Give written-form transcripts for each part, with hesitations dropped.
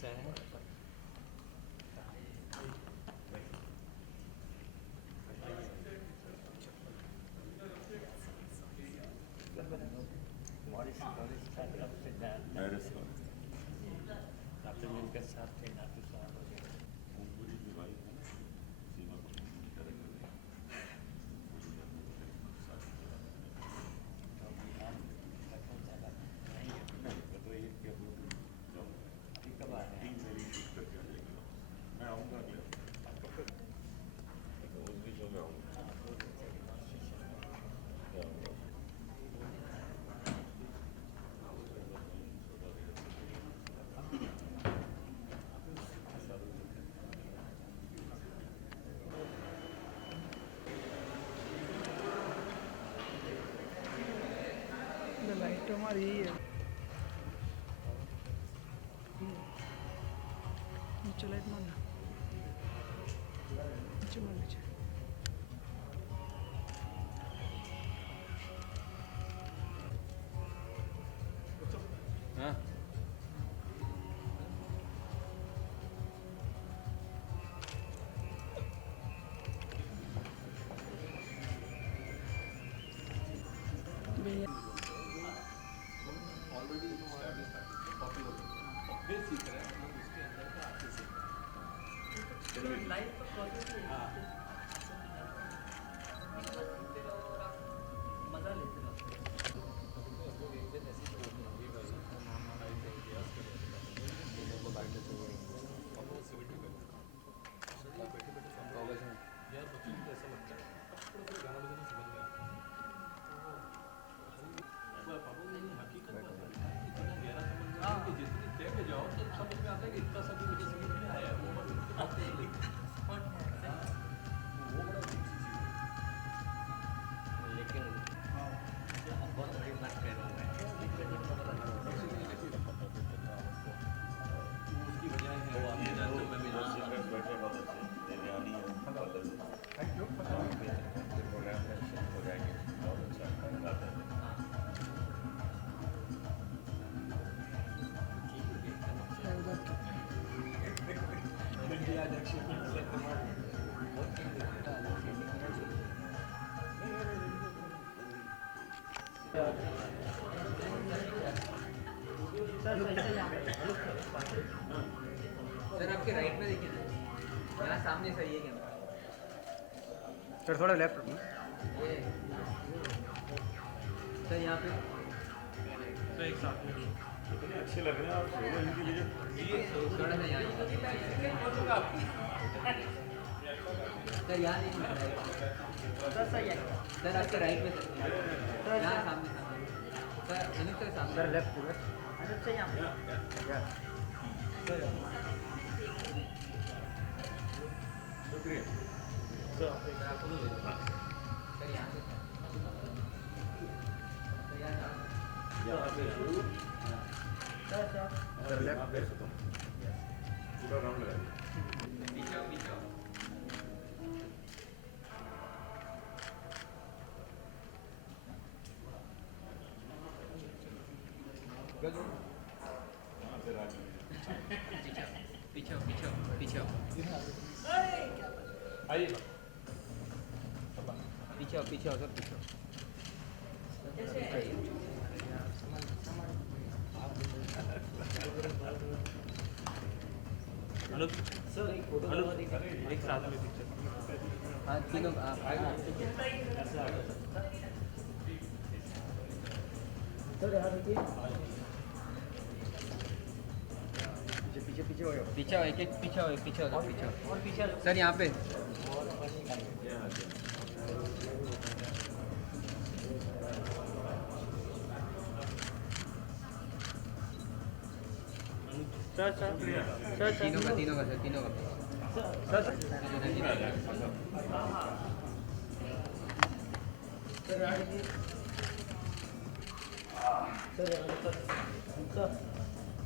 कैसा है? आपसे मिलकर साथ थे नाटू साहब कब आ रहे हैं? मैं आऊँगा अगले उस बीच में आऊँगा। लाइट हमारी यही है। नीचे लाइट मारना, नीचे मार नीचे। हाँ भैया सर आपके राइट में देखिए ना, यहाँ सामने सही है कैमरा। सर थोड़ा लेफ्ट रखना। ये सर यहाँ पे तो एक साथ में अच्छे लग रहे हैं आप सोलो इनके लिए। थोड़ा सा यहाँ सर यहाँ देखिए सर सही है। सर आपके राइट में सर यहाँ सामने सामने सर अनिल सर सामने सर लेफ्ट अनिल से यहाँ शुक्रिया। सर यहाँ से यहाँ से शुरू सर लेफ्ट पूरा राउंड लगाइए। पीछे पीछे यहाँ से राज पीछे पीछे पीछे आइए पीछे पीछे सर पीछे अनुप सर एक फोटो एक साथ में पिक्चर। हाँ तीनों आप सर यहाँ देखिए पीछे पीछे हो जाओ। पीछे एक एक पीछे पीछे और पीछे सर यहाँ पे सर सर सर तीनों का सर तीनों का सर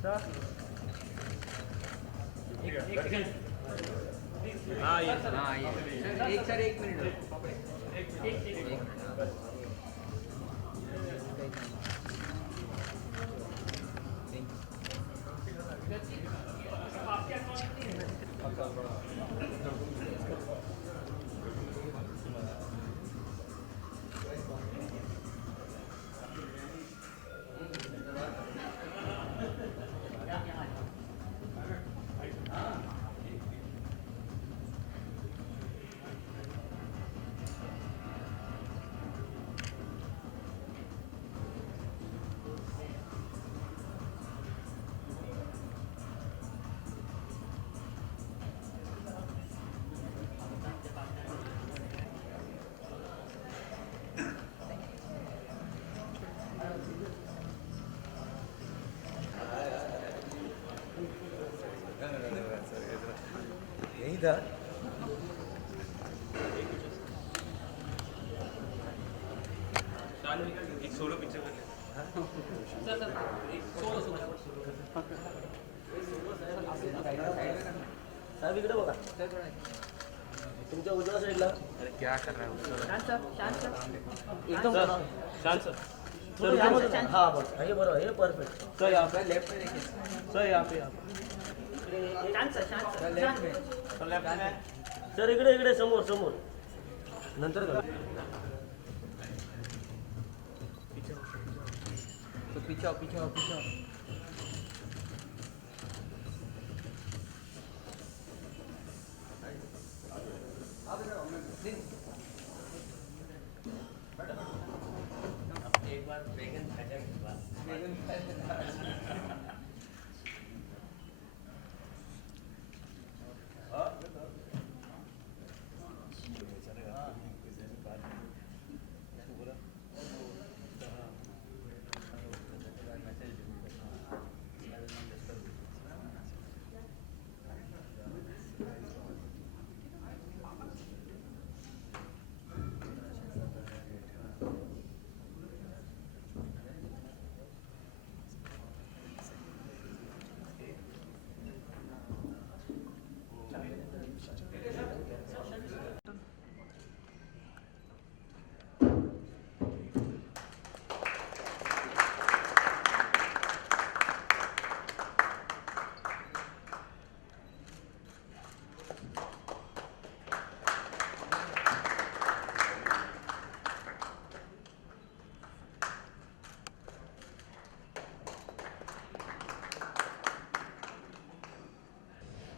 सर हाँ ये सर एक मिनट इधर एक सोलो पिक्चर कर लेते साहेब इकडे बघा तुमच्या उजव्या साईडला अरे क्या कर रहा है वो एकदम शांत सर थोडं यामध्ये हा बस हे बरोबर हे परफेक्ट सर यहाँ पे लेफ्ट में देखिए सर यहाँ पे सर लेफ्ट में सर इकडे इकडे समोर समोर नंतर करा तो पीछे आओ पीछे आओ पीछे आओ एक बार बैगन भाजा के बाद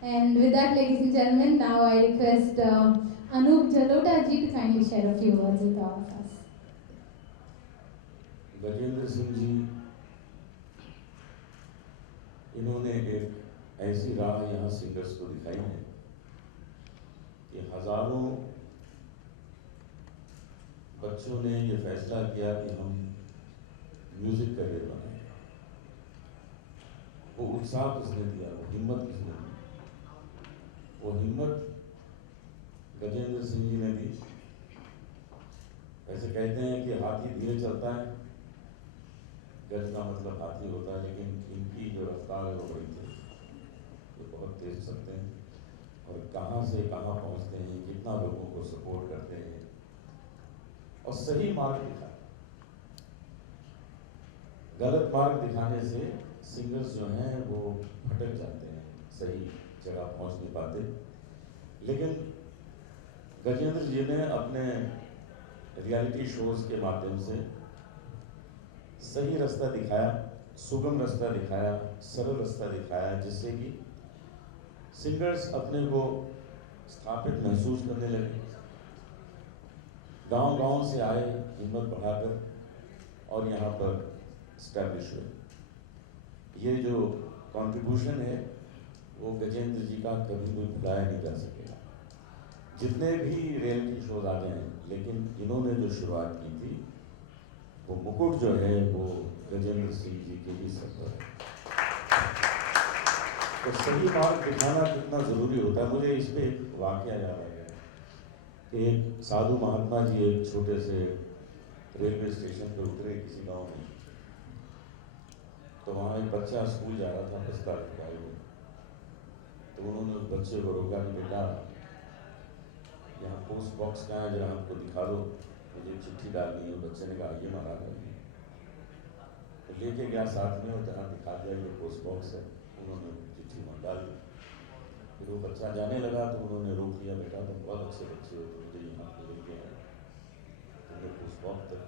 And with that, ladies and gentlemen, now I request Anup Jalota ji to kindly share a few words with all of us. Gajendra Singh ji इन्होंने एक ऐसी राह यहाँ सिंगर्स को दिखाई है कि हजारों बच्चों ने ये फैसला किया कि हम म्यूजिक करियर बनाएं। वो उत्साह किसने दिया, वो हिम्मत किसने दी? वो हिम्मत गजेंद्र सिंह जी ने दी। ऐसे कहते हैं कि हाथी धीरे चलता है, गज का मतलब हाथी होता है, लेकिन इनकी जो रफ्तार है वो बड़ी तेज, ये बहुत तेज चलते हैं और कहाँ से कहाँ पहुँचते हैं, कितना लोगों को सपोर्ट करते हैं और सही मार्ग दिखाते। गलत मार्ग दिखाने से सिंगर्स जो हैं वो भटक जाते हैं, सही जगह पहुंच नहीं पाते। लेकिन गजेंद्र जी ने अपने रियलिटी शोज के माध्यम से सही रास्ता दिखाया, सुगम रास्ता दिखाया, सरल रास्ता दिखाया, जिससे कि सिंगर्स अपने को स्थापित महसूस करने लगे। गांव-गांव से आए हिम्मत बढ़ाकर और यहाँ पर स्टैब्लिश हुए। ये जो कंट्रीब्यूशन है वो गजेंद्र जी का कभी भी भुलाया नहीं जा सकेगा। जितने भी रियलिटी शोज आ गए हैं, लेकिन इन्होंने जो शुरुआत की थी वो मुकुट जो है वो गजेंद्र सिंह जी के ही सर पर है। तो सही मार्ग दिखाना कितना ज़रूरी होता है। मुझे इस पे एक वाकया याद आ गया कि एक साधु महात्मा जी एक छोटे से रेलवे स्टेशन पर उतरे किसी गांव में, तो वहाँ एक बच्चा स्कूल जा रहा था, बस्ता लटकाए हुए। तो उन्होंने उस बच्चे को रोका कि बेटा यहाँ पोस्ट बॉक्स कहाँ है, जरा हमको दिखा दो, मुझे चिट्ठी डालनी है। बच्चे ने कहा ये महाराज है। तो लेके गया साथ में और जहाँ दिखा दिया ये पोस्ट बॉक्स है, उन्होंने चिट्ठी वहाँ डाल दी। फिर वो बच्चा जाने लगा तो उन्होंने रोक लिया, बेटा तुम बहुत अच्छे बच्चे हो, तो मुझे यहाँ पे लेके आए, तुमने पोस्ट बॉक्स तक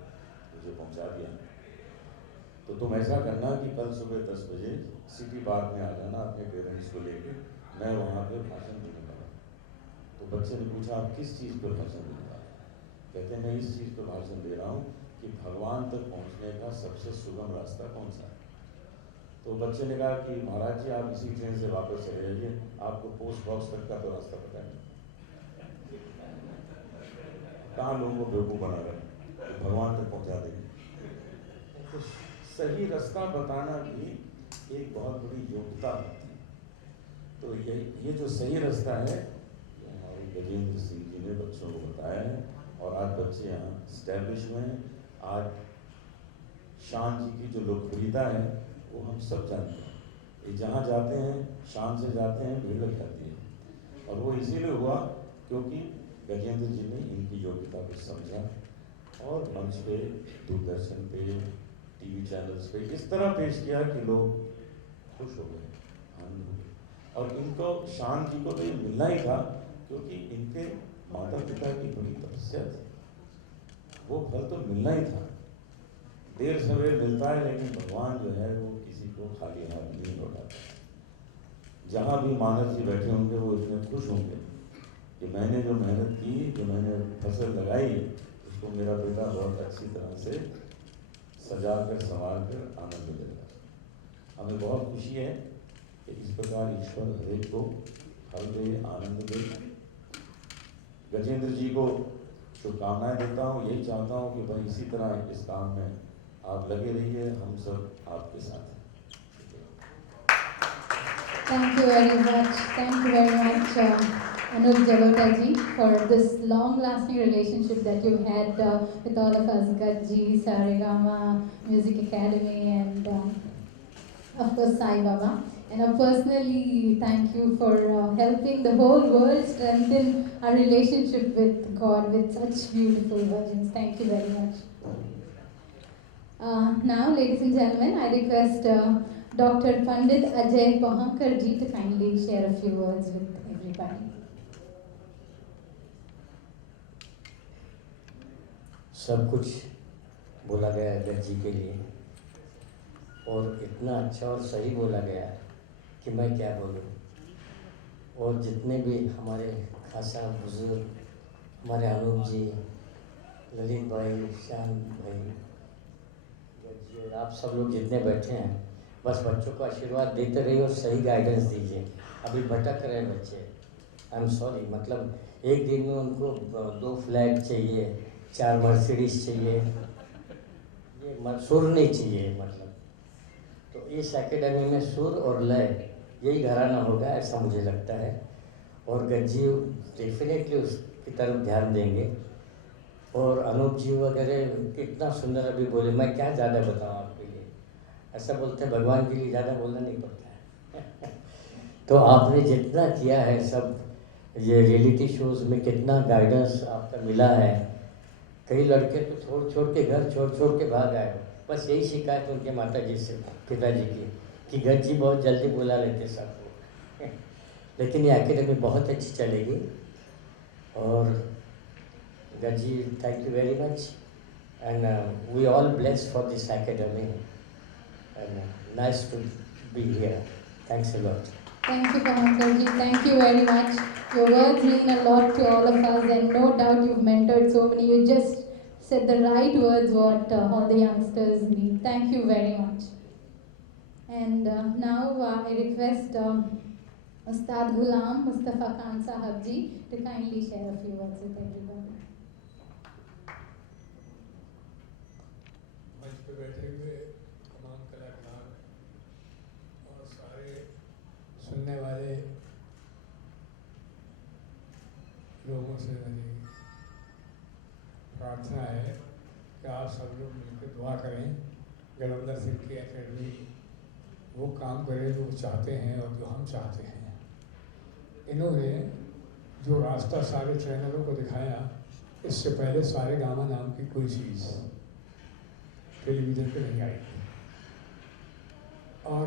मुझे पहुँचा दिया। तो तुम ऐसा करना कि कल सुबह 10 बजे सिटी पार्क में आ जाना अपने पेरेंट्स को लेके, मैं वहाँ पे भाषण देने वाला। तो बच्चे ने पूछा आप किस चीज़ पर भाषण देने वाले? कहते हैं मैं इस चीज़ पर भाषण दे रहा हूँ कि भगवान तक पहुँचने का सबसे सुगम रास्ता कौन सा है। तो बच्चे ने कहा कि महाराज जी आप इसी ट्रेन से वापस चले जाइए, आपको पोस्ट बॉक्स तक का तो रास्ता पता नहीं। कहाँ लोगों को बेवकूफ़ बना रहे, भगवान तक पहुँचा देंगे। तो सही रास्ता बताना भी एक बहुत बड़ी योग्यता होती है। तो ये जो सही रास्ता है गजेंद्र सिंह जी ने बच्चों को बताया है और आज बच्चे यहाँ स्टैब्लिश हुए हैं। आज शान जी की जो लोकप्रियता है वो हम सब जानते हैं। ये जहाँ जाते हैं शान से जाते हैं, भीड़ लग जाती है और वो इसीलिए हुआ क्योंकि गजेंद्र जी ने इनकी योग्यता को समझा और मंच पे, दूरदर्शन पे, टीवी चैनल्स पे इस तरह पेश किया कि लोग खुश हो गए, आनंद हो गए। और इनको शान जी को तो ये मिलना ही था क्योंकि इनके माता पिता की बड़ी तपस्या थी, वो फल तो मिलना ही था। देर सवेर मिलता है लेकिन भगवान जो है वो किसी को खाली हाथ नहीं लौटाता। जहाँ भी मानव जी बैठे होंगे वो इतने खुश होंगे कि मैंने जो मेहनत की, जो मैंने फसल लगाई, उसको मेरा बेटा बहुत अच्छी तरह से सजा कर संवार कर आनंद लेगा। हमें बहुत खुशी है कि इस प्रकार ईश्वर हरेक को फल दे, आनंद दे। गजेंद्र जी को शुभकामनाएं देता हूँ। यही चाहता हूँ कि भाई इसी तरह इस काम में आप लगे रहिए, हम सब आपके साथ हैं। Thank you very much, Anup Jalota ji, for this long-lasting relationship that you had with all of us, Gajji, Saregama, Music Academy, and of course Sai Baba. And personally, thank you for helping the whole world strengthen our relationship with God with such beautiful virgins. Thank you very much. Now, ladies and gentlemen, I request Dr. Pandit Ajay Pahankar ji to kindly share a few words with everybody. सब कुछ बोला गया है गज जी के लिए और इतना अच्छा और सही बोला गया है कि मैं क्या बोलूँ। और जितने भी हमारे खासा बुजुर्ग, हमारे अनूप जी, ललित भाई, श्याम भाई, गज जी, आप सब लोग जितने बैठे हैं, बस बच्चों को आशीर्वाद देते रहिए और सही गाइडेंस दीजिए। अभी भटक रहे बच्चे, आई एम सॉरी, मतलब एक दिन में उनको 2 फ्लैट चाहिए, 4 मर्सिडीज चाहिए, ये सुर नहीं चाहिए मतलब। तो इस एकेडमी में सुर और लय यही घराना होगा, ऐसा मुझे लगता है। और गज्जी डेफिनेटली उसकी तरफ ध्यान देंगे। और अनूप जी वगैरह कितना सुंदर अभी बोले, मैं क्या ज़्यादा बताऊँ आपके लिए। ऐसा बोलते हैं भगवान के लिए ज़्यादा बोलना नहीं पड़ता है। तो आपने जितना किया है सब, ये रियलिटी शोज़ में कितना गाइडेंस आपका मिला है। कई लड़के तो छोड़ के घर छोड़ के भाग आए। बस यही शिकायत उनके माता जी से, पिताजी की, कि गज जी बहुत जल्दी बुला लेते सबको। लेकिन ये एकेडमी बहुत अच्छी चलेगी। और Gaj ji, thank you very much and we all blessed for this academy and nice to be here. Thanks a lot. Thank you, Pahankar ji. Thank you very much. Your words mean a lot to all of us, and no doubt you've mentored so many. You just said the right words what all the youngsters need. Thank you very much. And now I request Ustad Ghulam Mustafa Khan Sahab ji to kindly share a few words with everybody. मंच पे बैठे हुए तमाम कलाकार और सारे सुनने वाले लोगों से मेरी प्रार्थना है कि आप सब लोग मिलकर दुआ करें। गलंदर सिंह की एकेडमी वो काम करे जो वो चाहते हैं और जो हम चाहते हैं। इन्होंने जो रास्ता सारे ट्रेनरों को दिखाया, इससे पहले सारे गामा नाम की कोई चीज़ टेलीविज़न पे नहीं आई। और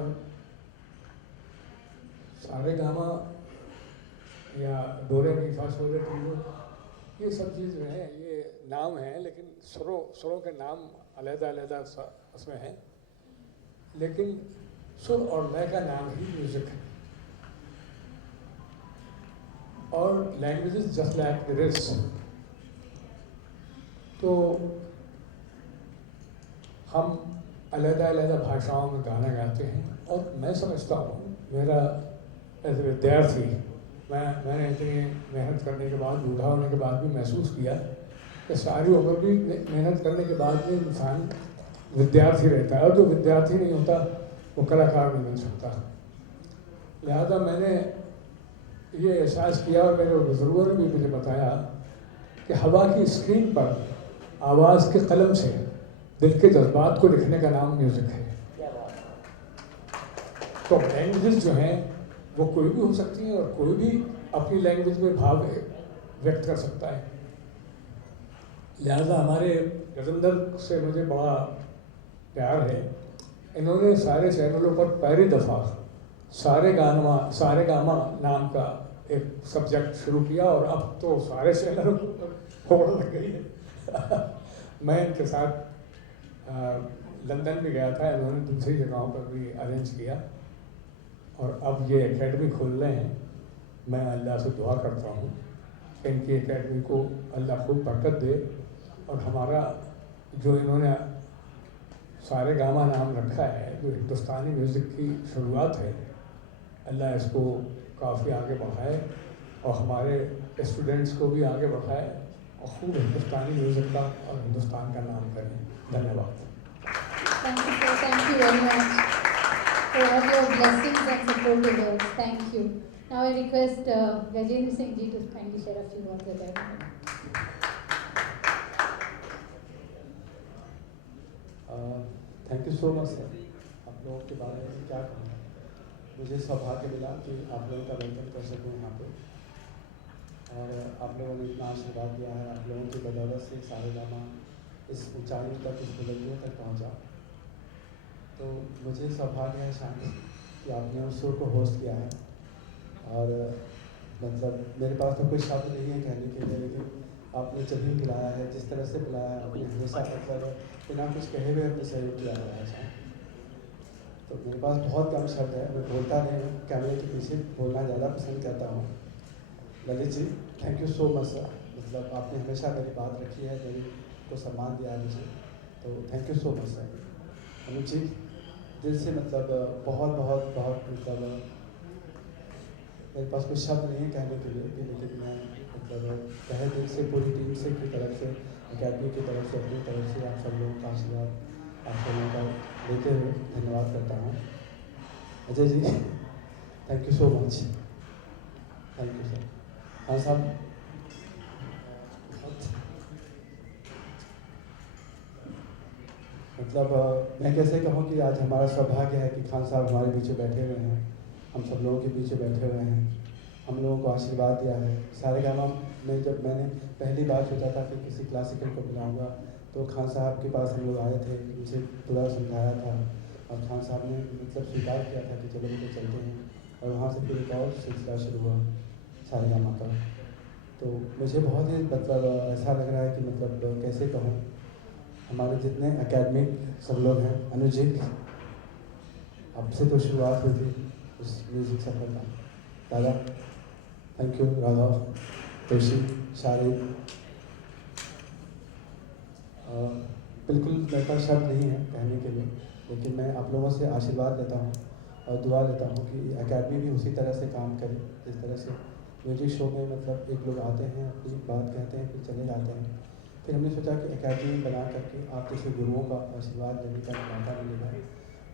सारे गामा या डोरे मी फा सोले टीलो, ये सब चीज़ जो है ये नाम हैं, लेकिन सुरों के नाम अलग-अलग उसमें हैं, लेकिन सुर और लय का नाम ही म्यूज़िक है। और लैंग्वेजेस जस्ट लाइक लिरिक्स। तो हम अलग-अलग भाषाओं में गाना गाते हैं और मैं समझता हूँ, मेरा एज ए विद्यार्थी मैंने इतनी मेहनत करने के बाद, बूढ़ा होने के बाद भी महसूस किया कि सारी उम्र भी मेहनत करने के बाद भी इंसान विद्यार्थी रहता है, और जो विद्यार्थी नहीं होता वो कलाकार नहीं बन सकता। लिहाजा मैंने ये एहसास किया और मेरे बुजुर्गों ने भी मुझे बताया कि हवा की स्क्रीन पर आवाज़ के कलम से दिल के जज्बात को लिखने का नाम म्यूज़िक है। तो लैंग्वेज जो हैं वो कोई भी हो सकती है और कोई भी अपनी लैंग्वेज में भाव व्यक्त कर सकता है। लिहाजा हमारे गजेंद्र से मुझे बड़ा प्यार है। इन्होंने सारे चैनलों पर पहली दफ़ा सारे गामा नाम का एक सब्जेक्ट शुरू किया और अब तो सारे चैनलों पर होड़ लग गई है। मैं इनके साथ लंदन भी गया था, इन्होंने दूसरी जगहों पर भी अरेंज किया और अब ये एकेडमी खोल रहे हैं। मैं अल्लाह से दुआ करता हूँ कि इनकी एकेडमी को अल्लाह खूब बरकत दे और हमारा जो इन्होंने सारे गामा नाम रखा है, जो हिंदुस्तानी म्यूज़िक की शुरुआत है, अल्लाह इसको काफ़ी आगे बढ़ाए और हमारे स्टूडेंट्स को भी आगे बढ़ाए और खूब हिंदुस्तानी म्यूज़िक का और हिंदुस्तान का नाम करें। धन्यवाद। Thank you, sir. Thank you very much for all your blessings and supportive words. Thank you. Now I request Gajendra Singh ji to kindly share a few words with everyone. Thank you so much sir. आप लोगों के बारे में क्या कहूँ, मुझे सौभाग्य मिला कि आप लोगों का वेलकम कर सकूँ यहाँ पे और आप लोगों ने इतना आशीर्वाद दिया है। आप लोगों की बदौलत से सारेगामा इस ऊंचाइयों तक, इस बुलंदियों तक पहुँचा। तो मुझे सौभाग्य है शायद कि आपने उस शो को होस्ट किया है और मतलब मेरे पास तो कोई शब्द नहीं है कहने के लिए, लेकिन आपने जब भी बुलाया है, जिस तरह से बुलाया है, आपने हमेशा मतलब बिना कुछ कहे हुए अपने सहयोग किया है ऐसा। तो मेरे पास बहुत कम शब्द है, मैं बोलता नहीं हूँ, कैमरे के पीछे बोलना ज़्यादा पसंद करता हूँ। Lalit ji thank you so much sir, मतलब आपने हमेशा मेरी बात रखी है, मेरी को सम्मान दिया है मुझे, तो thank you so much sir. Anuj ji दिल से मतलब बहुत बहुत बहुत मतलब मेरे पास कोई शब्द नहीं है कहने के लिए, लेकिन मैं मतलब तहे दिल से पूरी टीम से की तरफ से, अकेडमी की तरफ से, अपनी तरफ से आप सब लोगों का आशीर्वाद आप सब लोगों का लेते हुए धन्यवाद करता हूँ। Ajay ji thank you so much, thank you sir. हाँ साहब मतलब मैं कैसे कहूँ कि आज हमारा सौभाग्य है कि खान साहब हमारे बीच बैठे हुए हैं, हम सब लोगों के बीच बैठे हुए हैं, हम लोगों को आशीर्वाद दिया है। सारेगामा में जब मैंने पहली बार सोचा था कि किसी क्लासिकल को बुलाऊंगा तो खान साहब के पास हम लोग आए थे, उनसे पूरा समझाया था और खान साहब ने मतलब स्वीकार किया था कि चलो मुझे चलते हैं और वहाँ से फिर एक और सिलसिला शुरू हुआ सारेगामा का। तो मुझे बहुत ही मतलब ऐसा लग रहा है कि मतलब कैसे कहूँ, हमारे जितने एकेडमिक सब लोग हैं, अनुज जी आपसे तो शुरुआत हुई थी उस म्यूज़िक सफर का। दादा थैंक यू, राघव, तुलसी, शारिक, बिल्कुल मेरे पास शब्द नहीं है कहने के लिए, लेकिन मैं आप लोगों से आशीर्वाद लेता हूँ और दुआ लेता हूँ कि एकेडमी भी उसी तरह से काम करे जिस तरह से म्यूजिक शो में मतलब एक लोग आते हैं, अपनी बात कहते हैं, फिर चले जाते हैं। फिर हमने सोचा कि एकेडमी बना करके आप जैसे गुरुओं का आशीर्वाद लेने का मौका मिलेगा,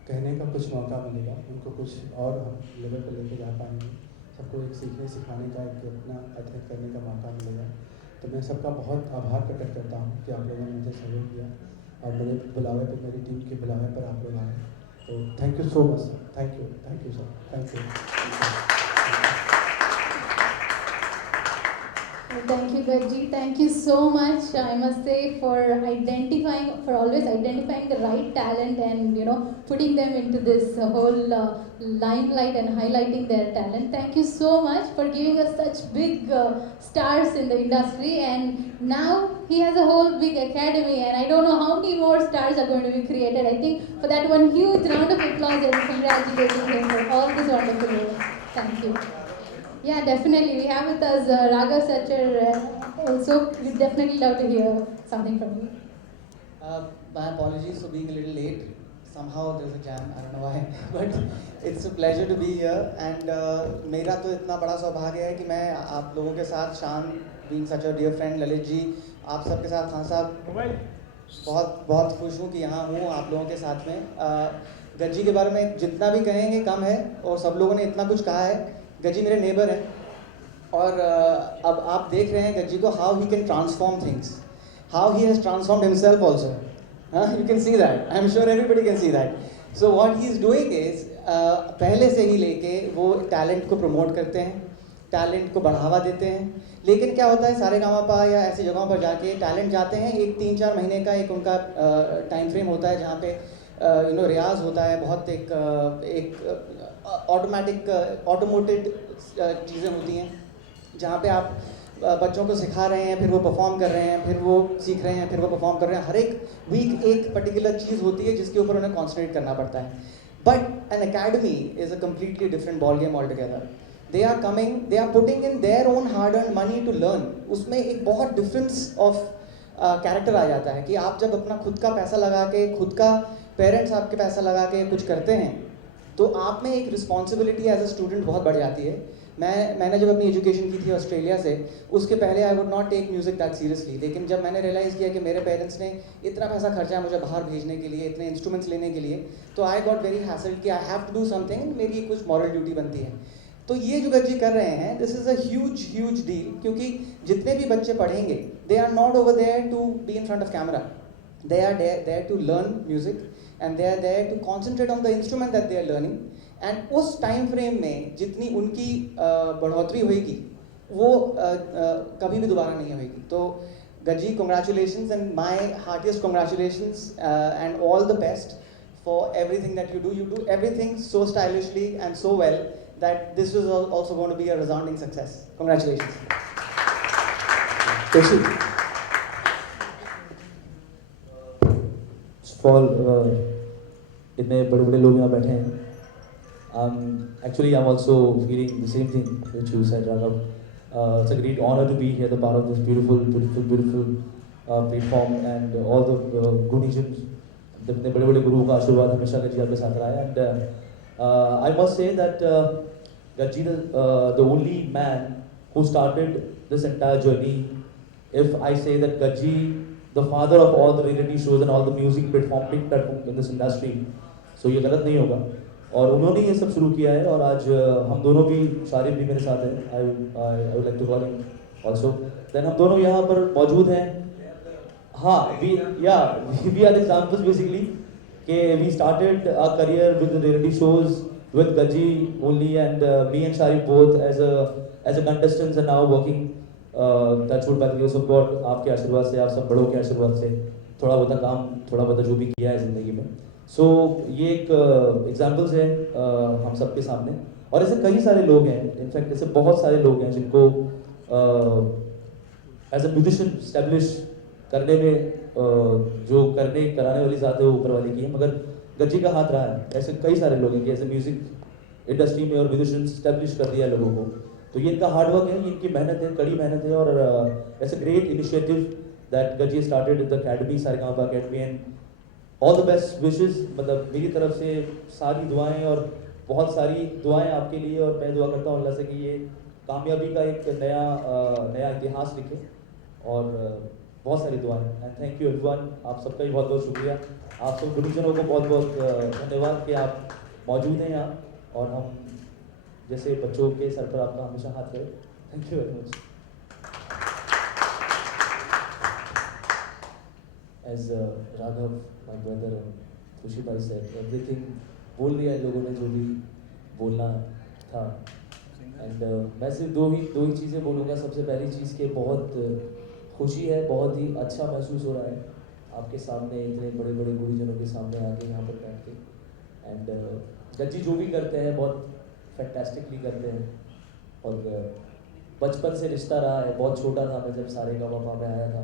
कहने का कुछ मौका मिलेगा, उनको कुछ और हम लेवल पर लेके जा पाएंगे, सबको एक सीखने सिखाने का एक अपना अध्ययन करने का मौका मिलेगा। तो मैं सबका बहुत आभार प्रकट करता हूँ कि आप लोगों ने मुझे सहयोग दिया और मेरे बुलावे पर, मेरी टीम के बुलावे पर आप लोग आए। तो thank you so much sir, thank you sir, thank you. Thank you, Gajji. Thank you so much, I must say, for always identifying the right talent and, putting them into this whole limelight and highlighting their talent. Thank you so much for giving us such big stars in the industry. And now he has a whole big academy, and I don't know how many more stars are going to be created. I think for that one huge round of applause and congratulating him for all this wonderful work. Thank you. Yeah, definitely. We have with us Raghav Sachar also. We'd definitely love to hear something from you. My apologies for being a little late. Somehow there's a jam, I don't know why. But it's a pleasure to be here. And मेरा तो इतना बड़ा सौभाग्य है कि मैं आप लोगों के साथ, शान being such a dear friend, Lalit ji, आप सबके साथ, खान साहब, बहुत खुश हूँ कि यहाँ हूँ आप लोगों के साथ में। गज्जी के बारे में जितना भी कहेंगे कम है, और सब लोगों ने इतना कुछ कहा है। गज्जी मेरे नेबर हैं और अब आप देख रहे हैं गज्जी को, how he can transform things, how he has transformed himself also. You can see that. I'm sure everybody can see that. So what he's doing is पहले से ही लेके वो टैलेंट को प्रमोट करते हैं, टैलेंट को बढ़ावा देते हैं. लेकिन क्या होता है, सारेगामापा या ऐसी जगहों पर जाके टैलेंट जाते हैं, एक 3-4 महीने का एक उनका टाइम फ्रेम होता है जहाँ पे रियाज होता है, बहुत एक ऑटोमेटेड चीज़ें होती हैं जहाँ पे आप बच्चों को सिखा रहे हैं, फिर वो परफॉर्म कर रहे हैं, फिर वो सीख रहे हैं, फिर वो परफॉर्म कर रहे हैं. हर एक वीक एक पर्टिकुलर चीज़ होती है जिसके ऊपर उन्हें कॉन्सेंट्रेट करना पड़ता है. But an academy is a completely different ball game all together. They are putting in their own hard earn money to learn. उसमें एक बहुत डिफरेंस ऑफ कैरेक्टर आ जाता है कि आप जब अपना खुद का पैसा लगा के, खुद का पेरेंट्स आपके पैसा लगा के कुछ करते हैं, तो आप में एक रिस्पॉन्सिबिलिटी एज अ स्टूडेंट बहुत बढ़ जाती है. मैंने जब अपनी एजुकेशन की थी ऑस्ट्रेलिया से, उसके पहले I would not take music that seriously. लेकिन जब मैंने रियलाइज़ किया कि मेरे पेरेंट्स ने इतना पैसा खर्चा है मुझे बाहर भेजने के लिए, इतने इंस्ट्रूमेंट्स लेने के लिए, तो आई गॉट वेरी हैसल्ड कि I have to do something, मेरी कुछ मॉरल ड्यूटी बनती है. तो ये जो गज्जी कर रहे हैं, this is a huge deal, क्योंकि जितने भी बच्चे पढ़ेंगे, they are not over there to be in front of camera. They are there to learn music and they are there to concentrate on the instrument that they are learning. And उस time frame में जितनी उनकी बढ़ोतरी होएगी वो कभी भी दोबारा नहीं होएगी. तो Gajji, congratulations and my heartiest congratulations and all the best for everything that you do. You do everything so stylishly and so well that this is also going to be a resounding success. Congratulations. कैसी fall इतने बड़े बड़े लोग यहाँ बैठे हैं. Actually, I'm also feeling the same thing which you said, Raghav. It's a great honor to be here, the part of this beautiful platform, and all the Gunijans. अपने बड़े बड़े गुरुओं का आशीर्वाद हमेशा गज्जी आपके साथ रहा है. And I must say that Gajji, the only man who started this entire journey. If I say that Gajji, the father of all the reality shows and all the music platform in this industry, so ये गलत नहीं होगा. और उन्होंने ये सब शुरू किया है, और आज हम दोनों भी, शारिब भी मेरे साथ हैं, I would like to call him also. Then हम दोनों यहाँ पर मौजूद हैं. हाँ, वी आर एग्जाम्पल्स बेसिकली कि we started our career with reality shows with Gajji only, and me and Sharib both as a contestants, and now working touchwood by the grace of God. आपके आशीर्वाद से, आप सब बड़ों के आशीर्वाद से थोड़ा बहुत काम, थोड़ा बहुत जो भी किया है ज़िंदगी में. सो ये एक एग्जाम्पल्स है हम सबके सामने. और ऐसे कई सारे लोग हैं, इनफैक्ट ऐसे बहुत सारे लोग हैं जिनको एज अ म्यूजिशियन स्टैब्लिश करने में जो कराने वाली ज़ात है वो ऊपर वाले की है, मगर गज्जी का हाथ रहा है. ऐसे कई सारे लोग हैं कि ऐसे म्यूज़िक इंडस्ट्री में और म्यूजिशियन स्टैब्लिश कर दिया लोगों को. तो ये इनका हार्डवर्क है, ये इनकी मेहनत है, कड़ी मेहनत है. और ऐसे great initiative that Gajji started the academy, Saregamapa academy, and all the best wishes. मतलब मेरी तरफ से सारी दुआएं, और बहुत सारी दुआएं आपके लिए, और मैं दुआ करता हूँ अल्लाह से कि ये कामयाबी का एक नया इतिहास लिखे, और बहुत सारी दुआएं. एंड थैंक यू एवरीवन, आप सबका भी बहुत बहुत शुक्रिया. आप सब गुरुजनों को बहुत बहुत धन्यवाद कि आप मौजूद हैं यहाँ, और हम जैसे बच्चों के सर पर आपका हमेशा हाथ रहे. Thank you very much. As Raghav, my brother, and Khushi bhai said, everything बोल दिया है लोगों ने जो भी बोलना था. एंड मैं सिर्फ दो ही चीज़ें बोलूँगा. सबसे पहली चीज़ कि बहुत खुशी है, बहुत ही अच्छा महसूस हो रहा है आपके सामने, इतने बड़े बड़े गुरुजनों के सामने आके यहाँ पर बैठ के. एंड गज्जी जो भी करते हैं बहुत फैंटास्टिकली करते हैं. और बचपन से रिश्ता रहा है. बहुत छोटा था मैं जब सारेगामापा में आया था,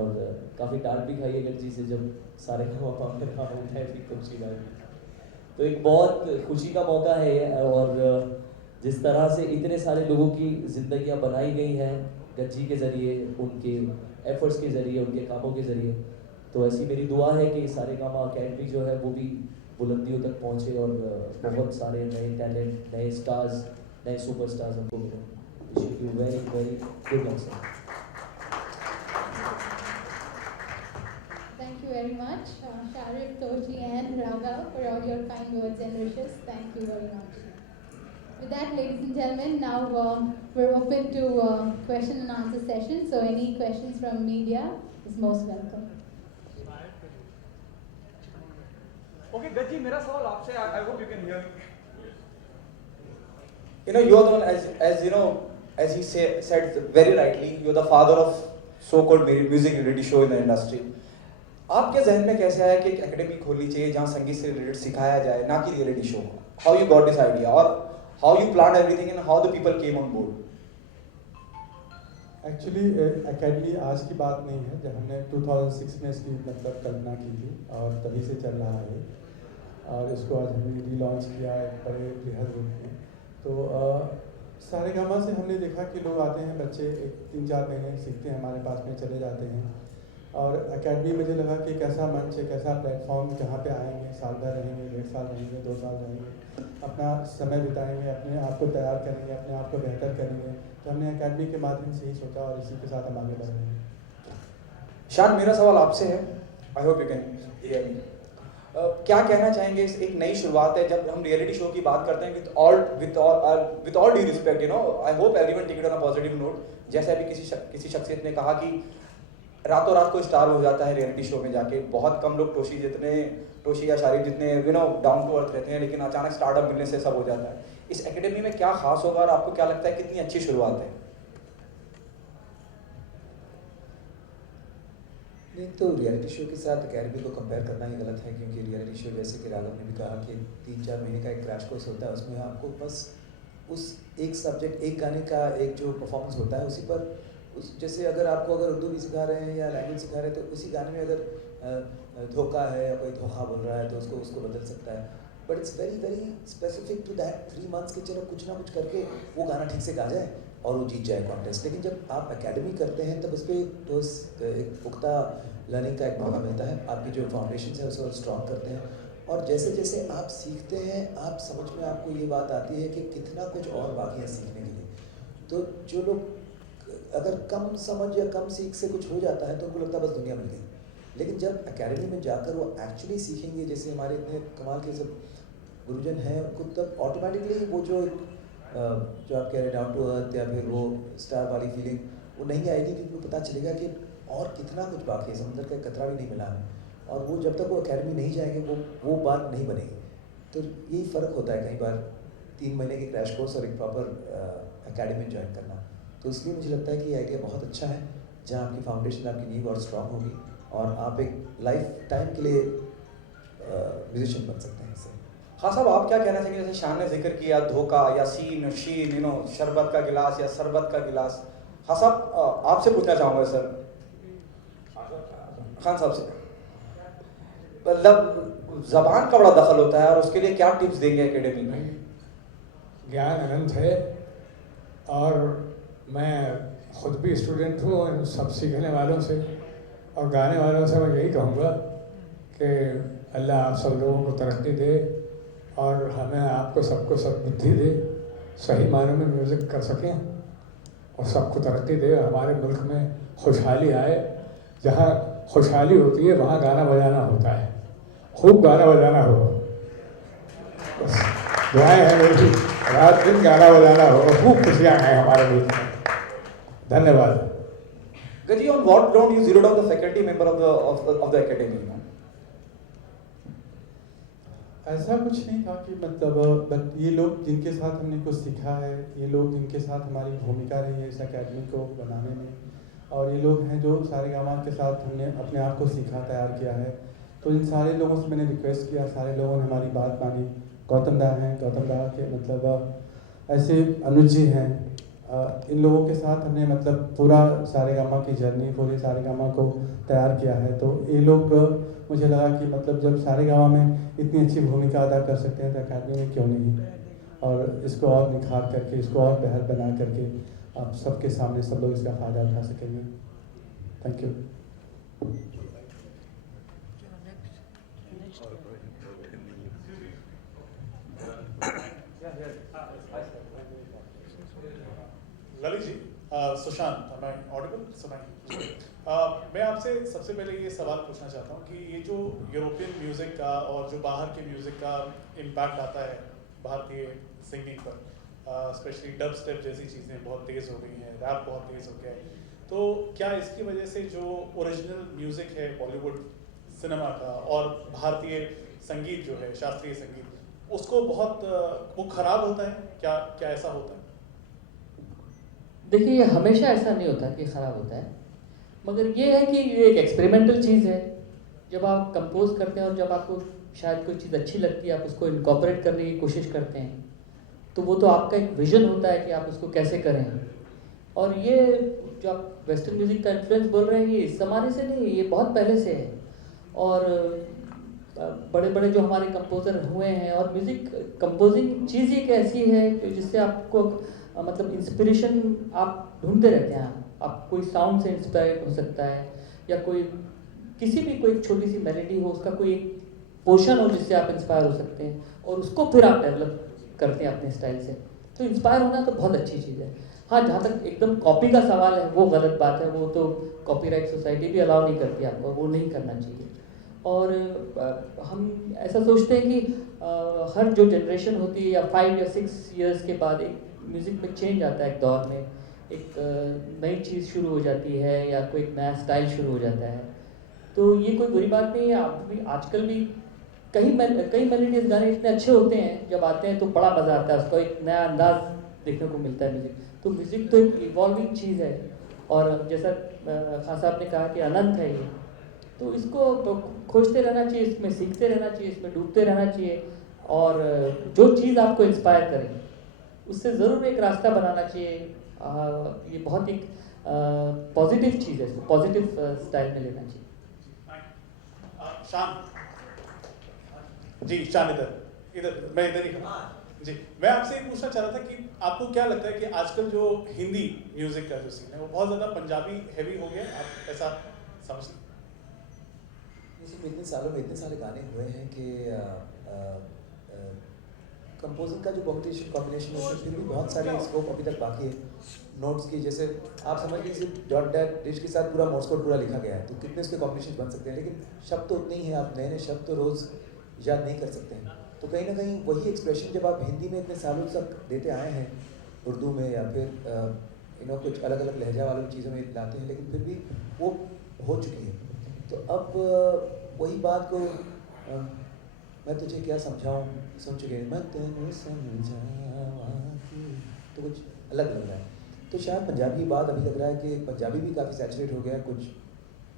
और काफ़ी डांट भी खाई है गज्जी से जब सारेगामापा में नाम उठाए थी खुशी भाई. तो एक बहुत खुशी का मौका है ये. और जिस तरह से इतने सारे लोगों की ज़िंदगियां बनाई गई हैं गज्जी के ज़रिए, उनके एफर्ट्स के ज़रिए, उनके कामों के ज़रिए, तो ऐसी मेरी दुआ है कि सारेगामा अकेडमी जो है वो भी बुलंदियों तक पहुँचे, और बहुत सारे नए टैलेंट, नए स्टार्स, नए सुपरस्टार्स हमको मिले. Wish you very very good luck sir. Thank you very much, Sharif, Toji, and Raghav, for all your kind words and wishes. Thank you very much. With that, ladies and gentlemen, now we're open to question and answer session. So any questions from media is most welcome. Okay, Gajji, मेरा सवाल आपसे, I hope you can hear me. You know, you are the one, as you know, as he said very rightly, you are the father of so-called music reality show in the industry. आपके जहन में कैसे आया कि एक academy खोलनी चाहिए जहाँ संगीत से रिलेटेड सिखाया जाए, ना कि reality show? How you got this idea, or how you planned everything and how the people came on board? Actually academy आज की बात नहीं है, जब हमने 2006 में इसकी मतलब कल्पना की थी और तभी से चल रहा है और इसको आज हमने रीलॉन्च किया एक बड़े बृहद रूप में। तो सारेगामा से हमने देखा कि लोग आते हैं, बच्चे 3-4 महीने सीखते हैं, हमारे पास में चले जाते हैं और एकेडमी मुझे लगा कि एक ऐसा मंच, एक ऐसा प्लेटफॉर्म जहाँ पे आएंगे, साल भर रहेंगे, 1.5 साल रहेंगे, 2 साल रहेंगे, अपना समय बिताएंगे, अपने आप को तैयार करेंगे, अपने आप को बेहतर करेंगे। तो हमने एकेडमी के माध्यम से ही सोचा और इसी के साथ हम आगे बढ़ रहे हैं। शान, मेरा सवाल आपसे है, I hope you can hear me. क्या कहना चाहेंगे? इस एक नई शुरुआत है, जब हम रियलिटी शो की बात करते हैं, with all due respect, you know, I hope everyone take it on a positive note. जैसे अभी किसी शख्सियत ने कहा कि रातों रात कोई स्टार हो जाता है रियलिटी शो में जाके। बहुत कम लोग टोशी या शारिफ जितने you know down to earth रहते हैं, लेकिन अचानक स्टार्टअप मिलने से सब हो जाता है। इस एकेडमी में क्या खास होगा और आपको क्या लगता है कितनी अच्छी शुरुआत है? नहीं, तो रियलिटी शो के साथ अकेडमी को कंपेयर करना ही गलत है, क्योंकि रियलिटी शो, जैसे कि राघव ने भी कहा कि 3-4 महीने का एक क्रैश कोर्स होता है। उसमें आपको बस उस एक सब्जेक्ट, एक गाने का एक जो परफॉर्मेंस होता है उसी पर जैसे अगर उर्दू भी सिखा रहे हैं या लैंग्वेज सिखा रहे हैं, तो उसी गाने में अगर धोखा है या कोई धोखा बोल रहा है तो उसको बदल सकता है। But it's very very specific to that 3 months के, चलो कुछ ना कुछ करके वो गाना ठीक से गा जाए और वो जीत जाए कॉन्टेस्ट। लेकिन जब आप एकेडमी करते हैं तब उस पर एक पुख्ता लर्निंग का एक मौका मिलता है, आपकी जो फाउंडेशन है उसे स्ट्रॉन्ग करते हैं और जैसे जैसे आप सीखते हैं आप समझ में आपको ये बात आती है कि कितना कुछ और बाकी है सीखने के लिए। तो जो लोग अगर कम समझ या कम सीख से कुछ हो जाता है तो उनको लगता है बस दुनिया मिल गई, लेकिन जब एकेडमी में जाकर वो एक्चुअली सीखेंगे, जैसे हमारे इतने कमाल के सब गुरुजन हैं, उनको तब ऑटोमेटिकली वो जो आप कह रहे हैं डाउन टू अर्थ या फिर वो स्टार वाली फीलिंग वो नहीं आएगी, क्योंकि उनको पता चलेगा कि और कितना कुछ बाकी है, समुद्र का कतरा भी नहीं मिला हमें। और वो जब तक वो एकेडमी नहीं जाएंगे वो बात नहीं बनेगी। तो यही फ़र्क होता है कई बार 3 महीने के क्रैश कोर्स और एक प्रॉपर एकेडमी ज्वाइन करना। तो इसलिए मुझे लगता है कि ये आइडिया बहुत अच्छा है, जहाँ आपकी फाउंडेशन, आपकी नींव और स्ट्रॉन्ग होगी और आप एक लाइफ टाइम के लिए म्यूजिशियन बन सकते हैं इससे। हाँ साहब, आप क्या कहना चाहेंगे? जैसे शान ने जिक्र किया धोखा या शीन, यू नो, शरबत का गिलास या शरबत का गिलास। हाँ साहब, आपसे पूछना चाहूँगा सर, खान साहब से, मतलब ज़बान का बड़ा दखल होता है और उसके लिए क्या टिप्स देंगे एकेडमी में? ज्ञान अनंत है और मैं खुद भी स्टूडेंट हूँ और सब सीखने वालों से और गाने वालों से मैं यही कहूँगा कि अल्लाह आप सब लोगों को तरक्की दे और हमें आपको सबको सद्बुद्धि दे, सही मायनों में म्यूज़िक कर सकें और सबको तरक्की दे। हमारे मुल्क में खुशहाली आए, जहाँ खुशहाली होती है वहाँ गाना बजाना होता है, खूब गाना बजाना हो, बस दुआएं हैं मेरी, रात दिन गाना बजाना हो, खूब खुशियाँ हैं हमारे मुल्क में। धन्यवाद। Gaji, on what ground you zeroed out the faculty member of the academy? ऐसा कुछ नहीं था कि मतलब, बट ये लोग जिनके साथ हमने कुछ सीखा है, ये लोग जिनके साथ हमारी भूमिका रही है इस एकेडमी को बनाने में, और ये लोग हैं जो सारेगामा के साथ हमने अपने आप को सीखा, तैयार किया है। तो इन सारे लोगों से मैंने रिक्वेस्ट किया, सारे लोगों ने हमारी बात मानी। गौतम दा हैं, गौतम दा के मतलब ऐसे अनुज जी हैं, इन लोगों के साथ हमने मतलब पूरा सारेगामा की जर्नी, पूरे सारेगामा को तैयार किया है। तो ये लोग, मुझे लगा कि मतलब जब सारेगामा में इतनी अच्छी भूमिका अदा कर सकते हैं तो अकेडमी में क्यों नहीं, और इसको और निखार करके, इसको और बेहतर बना करके आप सबके सामने सब लोग इसका फ़ायदा उठा सकेंगे। Thank you. ललित जी, सुशांत, मैं ऑडिबल सुनाई? मैं आपसे सबसे पहले ये सवाल पूछना चाहता हूँ कि ये जो यूरोपियन म्यूज़िक का और जो बाहर के म्यूज़िक का इम्पैक्ट आता है भारतीय सिंगिंग पर, स्पेशली डब स्टेप जैसी चीज़ें बहुत तेज़ हो गई हैं, रैप बहुत तेज़ हो गया है, तो क्या इसकी वजह से जो ओरिजिनल म्यूज़िक है बॉलीवुड सिनेमा का और भारतीय संगीत जो है, शास्त्रीय संगीत, उसको बहुत वो खराब होता है? क्या क्या ऐसा होता है? देखिए, ये हमेशा ऐसा नहीं होता कि ख़राब होता है, मगर ये है कि ये एक एक्सपेरिमेंटल चीज़ है। जब आप कंपोज करते हैं और जब आपको शायद कोई चीज़ अच्छी लगती है, आप उसको इनकॉर्पोरेट करने की कोशिश करते हैं, तो वो तो आपका एक विजन होता है कि आप उसको कैसे करें। और ये जो आप वेस्टर्न म्यूज़िक का इन्फ्लुएंस बोल रहे हैं, ये इस ज़माने से नहीं, ये बहुत पहले से है। और बड़े बड़े जो हमारे कंपोज़र हुए हैं, और म्यूज़िक कंपोजिंग चीज़ एक ऐसी है कि जिससे आपको मतलब इंस्पिरेशन आप ढूंढते रहते हैं। आप कोई साउंड से इंस्पायर्ड हो सकता है, या कोई किसी भी कोई छोटी सी मेलोडी हो, उसका कोई एक पोर्शन हो जिससे आप इंस्पायर हो सकते हैं, और उसको फिर आप डेवलप करते हैं अपने स्टाइल से। तो इंस्पायर होना तो बहुत अच्छी चीज़ है। हाँ, जहाँ तक एकदम कॉपी का सवाल है, वो गलत बात है, वो तो कॉपीराइट सोसाइटी भी अलाउ नहीं करती आपको, वो नहीं करना चाहिए। और हम ऐसा सोचते हैं कि हर जो जनरेशन होती है, या 5 या 6 ईयर्स के बाद एक म्यूज़िक में चेंज आता है, एक दौर में एक नई चीज़ शुरू हो जाती है, या कोई एक नया स्टाइल शुरू हो जाता है। तो ये कोई बुरी बात नहीं है। आप भी आजकल भी कई मेलोडियस गाने इतने अच्छे होते हैं, जब आते हैं तो बड़ा मज़ा आता है, उसका एक नया अंदाज देखने को मिलता है म्यूज़िक। तो म्यूज़िक तो एक इवॉल्विंग चीज़ है, और जैसा खान साहब ने कहा कि अनंत है ये, तो इसको तो खोजते रहना चाहिए, इसमें सीखते रहना चाहिए, इसमें डूबते रहना चाहिए, और जो चीज़ आपको इंस्पायर करे उससे ज़रूर एक रास्ता बनाना चाहिए। ये बहुत एक पॉजिटिव चीज़ है, इसको पॉजिटिव स्टाइल में लेना चाहिए। शान जी, शान इधर मैं इधर ही हूँ जी। मैं आपसे ये पूछना चाह रहा था कि आपको क्या लगता है कि आजकल जो हिंदी म्यूजिक का जो सीन है वो बहुत ज़्यादा पंजाबी हैवी हो गया, आप ऐसा समझते हैं? इतने सालों में इतने सारे गाने हुए हैं कि कंपोजिंग का जो कॉम्बिनेशन है, फिर भी बहुत सारे स्कोप अभी तक बाकी है। नोट्स की, जैसे आप समझ लीजिए डॉट डैट डिश के साथ पूरा मोर्स कोड पूरा लिखा गया है, तो कितने उसके कॉम्बिनेशन बन सकते हैं, लेकिन शब्द तो उतने ही हैं, आप नए नए शब्द तो रोज़ याद नहीं कर सकते हैं। तो कहीं ना कहीं वही एक्सप्रेशन जब आप हिंदी में इतने सालों तक देते आए हैं, उर्दू में या फिर कुछ अलग अलग लहजा वालों चीज़ों में लाते हैं, लेकिन फिर भी वो हो चुकी है। तो अब वही बात को मैं तुझे क्या समझाऊं, सुन चुके हैं, मैं तेनू समझावा, तो कुछ अलग लग रहा है। तो शायद पंजाबी बात अभी लग रहा है कि पंजाबी भी काफ़ी सैचुरेट हो गया है कुछ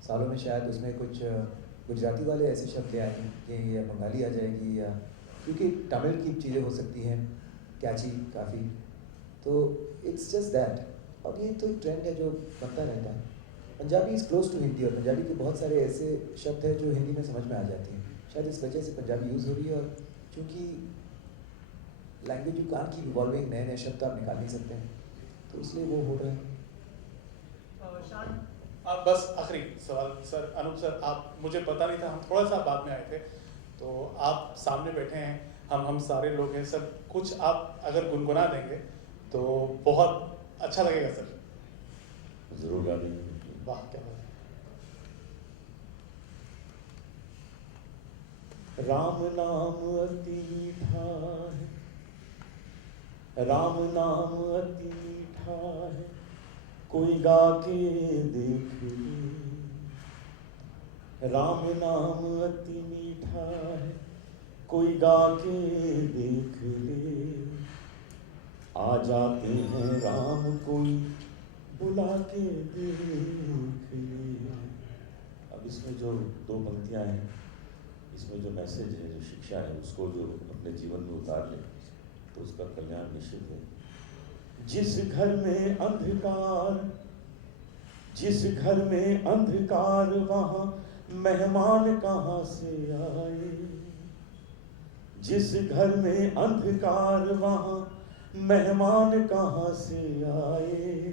सालों में, शायद उसमें कुछ गुजराती वाले ऐसे शब्द आए हैं कि या बंगाली आ जाएगी, या क्योंकि तमिल की चीज़ें हो सकती हैं कैची काफ़ी, तो इट्स जस्ट दैट। और ये तो एक ट्रेंड है जो बनता रहता है। Punjabi is close to Hindi, और पंजाबी के बहुत सारे ऐसे शब्द हैं जो हिंदी में समझ में आ जाती हैं। शायद इस वजह से पंजाबी यूज़ हो रही है, और क्योंकि language you can't keep evolving, नए नए शब्द आप निकाल नहीं सकते हैं, तो इसलिए वो हो रहा है। बस आखिरी सवाल सर, अनूप सर, आप, मुझे पता नहीं था, हम थोड़ा सा बाद में आए थे, तो आप सामने बैठे हैं, हम सारे लोग हैं सर, कुछ आप अगर गुनगुना देंगे तो बहुत अच्छा लगेगा सर। जरूर गा देंगे। वाह, क्या बात है। राम नाम अति मीठा है, राम नाम अति मीठा है, कोई गा के देख ले। राम नाम अति मीठा है, कोई गा के देख ले। आ जाते हैं राम कोई बुला के देख ले। अब इसमें जो 2 पंक्तियां हैं, इसमें जो मैसेज है, जो शिक्षा है, उसको जो अपने जीवन में उतार ले तो उसका कल्याण निश्चित है। जिस घर में अंधकार, जिस घर में अंधकार, वहाँ मेहमान कहाँ से आए। जिस घर में अंधकार, वहाँ मेहमान कहाँ से आए।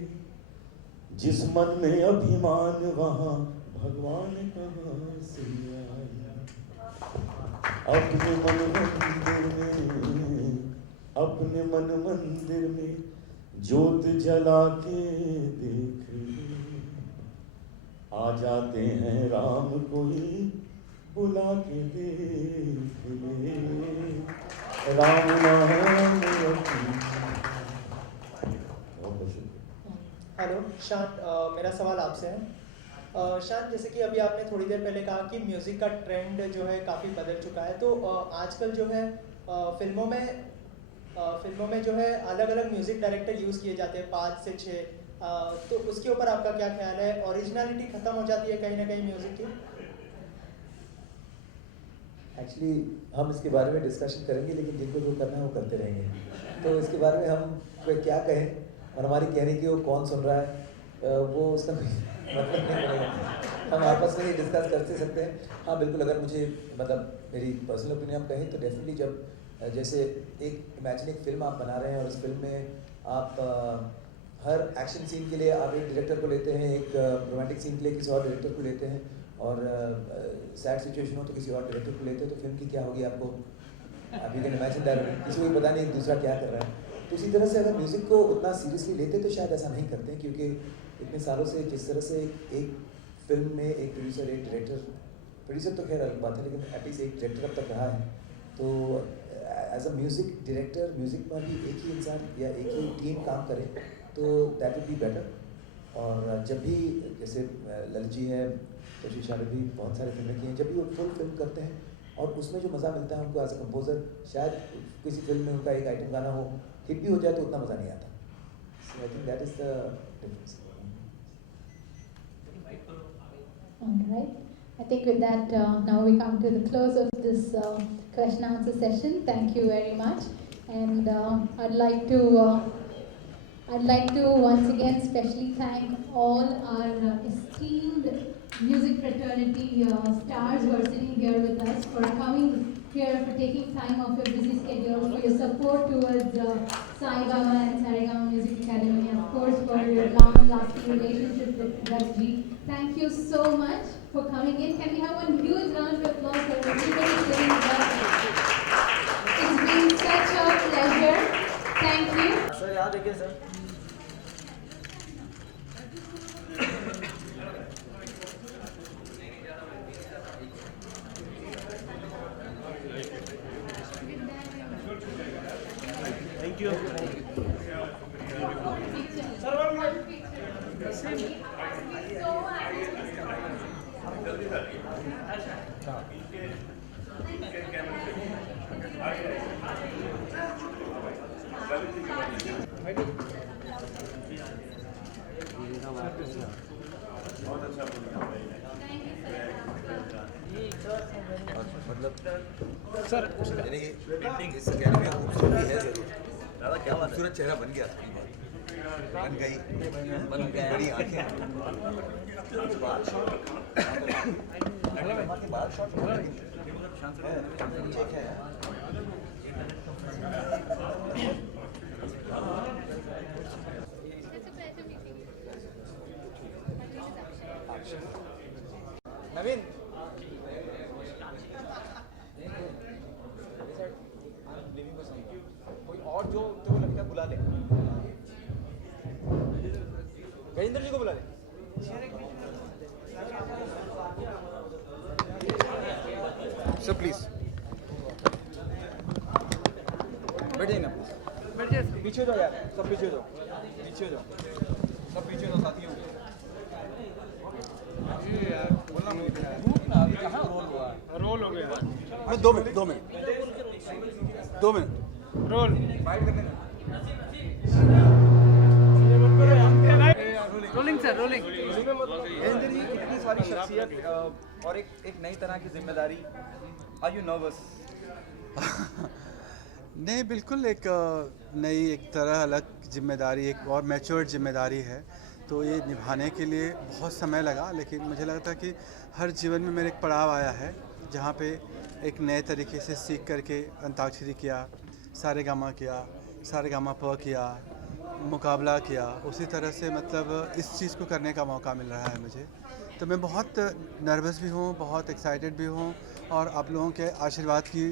जिस मन में अभिमान, वहाँ भगवान कहाँ से आए। अपने मन मंदिर में, अपने मन मंदिर में ज्योत जला के देख ले। आ जाते हैं राम कोई बुला के देख ले। राम नाम शान, मेरा सवाल आपसे है। शान, जैसे कि अभी आपने थोड़ी देर पहले कहा कि म्यूज़िक का ट्रेंड जो है काफ़ी बदल चुका है, तो आजकल जो है फिल्मों में जो है अलग अलग म्यूज़िक डायरेक्टर यूज़ किए जाते हैं, 5 से 6, तो उसके ऊपर आपका क्या ख्याल है? ओरिजिनलिटी ख़त्म हो जाती है कहीं ना कहीं म्यूज़िक की? एक्चुअली हम इसके बारे में डिस्कशन करेंगे, लेकिन जिनको जो करना है वो करते रहेंगे, तो इसके बारे में हम क्या कहें और हमारी कहने की वो कौन सुन रहा है वो उसका मतलब नहीं पड़ेगा। हम आपस में ही डिस्कस करते सकते हैं। हाँ बिल्कुल, अगर मुझे मतलब मेरी पर्सनल ओपिनियन कहें तो डेफिनेटली जब जैसे एक इमेजिन एक फिल्म आप बना रहे हैं और उस फिल्म में आप हर एक्शन सीन के लिए आप एक डायरेक्टर को लेते हैं, एक रोमांटिक सीन के लिए किसी और डायरेक्टर को लेते हैं, और सैड सिचुएशन हो तो किसी और डायरेक्टर को लेते हैं, तो फिल्म की क्या होगी आपको आप यू कैन इमेजिन दैट, किसी को भी पता नहीं दूसरा क्या कर रहा है। तो इसी तरह से अगर म्यूज़िक को उतना सीरियसली लेते तो शायद ऐसा नहीं करते, क्योंकि इतने सालों से जिस तरह से एक फिल्म में एक प्रोड्यूसर, एक प्रोड्यूसर तो खैर अलग बात है, लेकिन एटलीस्ट एक डायरेक्टर अब तक रहा है, तो as a music director music में भी एक ही इंसान या एक ही टीम काम करे तो दैट वुड बी बेटर। और जब भी जैसे ललित जी है, कोशिश शाह भी बहुत सारे फिल्में की हैं, जब भी वो फुल फिल्म करते हैं और उसमें जो मज़ा मिलता है उनको एज अ कंपोजर, शायद किसी फिल्म में उनका एक आइटम गाना हो, हिट भी हो जाए तो उतना मज़ा नहीं आता। So I think that is the difference. All right. I think with that, now we come to the close of this question answer session. Thank you very much. And I'd like to once again specially thank all our esteemed music fraternity stars who are sitting here with us for coming here, for taking time off your busy schedules, for your support towards Sai Gama and Saregama Music Academy, and of course for your long-lasting relationship with Rajji. Thank you so much for coming in. Can we have one huge round of applause for everybody sitting with us? It's been such a pleasure. Thank you. Sir यहाँ देखिए sir. Thank you. Sir यानी इस academy में खूबसूरती है जरूर, दादा क्या खूबसूरत चेहरा बन गया, बन गई बड़ी आंखें, बाल शॉर्ट ठीक है। नवीन कोई और जो तो लगता है बुला ले, गजेंद्र जी को बुला ले। सर प्लीज बैठ जाइए ना, बैठ जाइए, पीछे जाओ यार, सब पीछे जाओ, पीछे जाओ, सब पीछे जाओ साथियों। यार बोलना ना, अभी कहाँ रोल हुआ है? रोल हो गया। अरे 2 minute roll rolling sir, rolling. Gajendra ji, इतनी सारी शख्सियत और एक नई तरह की जिम्मेदारी, आर यू नर्वस? नहीं, बिल्कुल एक नई एक तरह अलग जिम्मेदारी, एक और मैच्योर्ड जिम्मेदारी है, तो ये निभाने के लिए बहुत समय लगा, लेकिन मुझे लगता है कि हर जीवन में मेरे एक पड़ाव आया है जहाँ पे एक नए तरीके से सीख करके अंताक्षरी किया, सारेगामा किया, सारेगामा प किया, मुकाबला किया, उसी तरह से मतलब इस चीज़ को करने का मौका मिल रहा है मुझे। तो मैं बहुत नर्वस भी हूँ, बहुत एक्साइटेड भी हूँ, और आप लोगों के आशीर्वाद की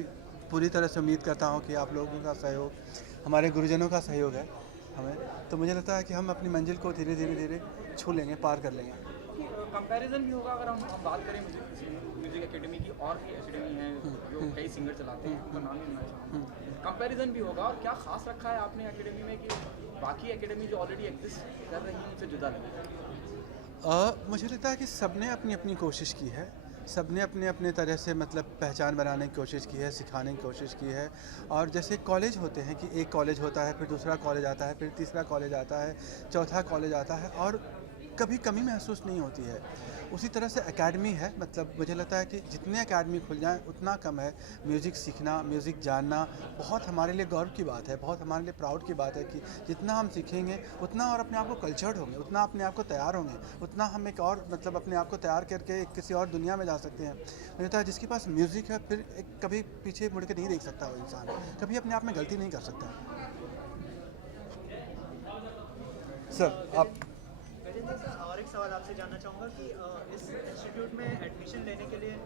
पूरी तरह से उम्मीद करता हूँ कि आप लोगों का सहयोग, हमारे गुरुजनों का सहयोग है हमें, तो मुझे लगता है कि हम अपनी मंजिल को धीरे धीरे छू लेंगे, पार कर लेंगे। कंपैरिजन भी होगा अगर हम बात करें म्यूजिक एकेडमी की, और भी एकेडमी है जो कई सिंगर चलाते हैं, उनका नाम ही लेना चाहूँगा, कंपैरिजन भी होगा, और क्या खास रखा है आपने एकेडमी में कि बाकी एकेडमी जो ऑलरेडी एग्जिस्ट कर रही हैं उनसे जुदा लगे? मुझे लगता है कि सबने अपनी अपनी कोशिश की है, सबने अपने अपने तरह से मतलब पहचान बनाने की कोशिश की है, सिखाने की कोशिश की है। और जैसे कॉलेज होते हैं कि एक कॉलेज होता है, फिर दूसरा कॉलेज आता है, फिर तीसरा कॉलेज आता है, चौथा कॉलेज आता है, और कभी कमी महसूस नहीं होती है। उसी तरह से एकेडमी है, मतलब मुझे लगता है कि जितने एकेडमी खुल जाएं उतना कम है। म्यूज़िक सीखना, म्यूज़िक जानना बहुत हमारे लिए गौरव की बात है, बहुत हमारे लिए प्राउड की बात है कि जितना हम सीखेंगे उतना और अपने आप को कल्चर्ड होंगे, उतना अपने आप को तैयार होंगे, उतना हम एक और मतलब अपने आप को तैयार करके किसी और दुनिया में जा सकते हैं। मुझे लगता है जिसके पास म्यूज़िक है फिर एक कभी पीछे मुड़ के नहीं देख सकता वो इंसान, कभी अपने आप में गलती नहीं कर सकता। सर आप और एक सवाल आपसे जानना चाहूँगा कि इस इंस्टीट्यूट में एडमिशन लेने के लिए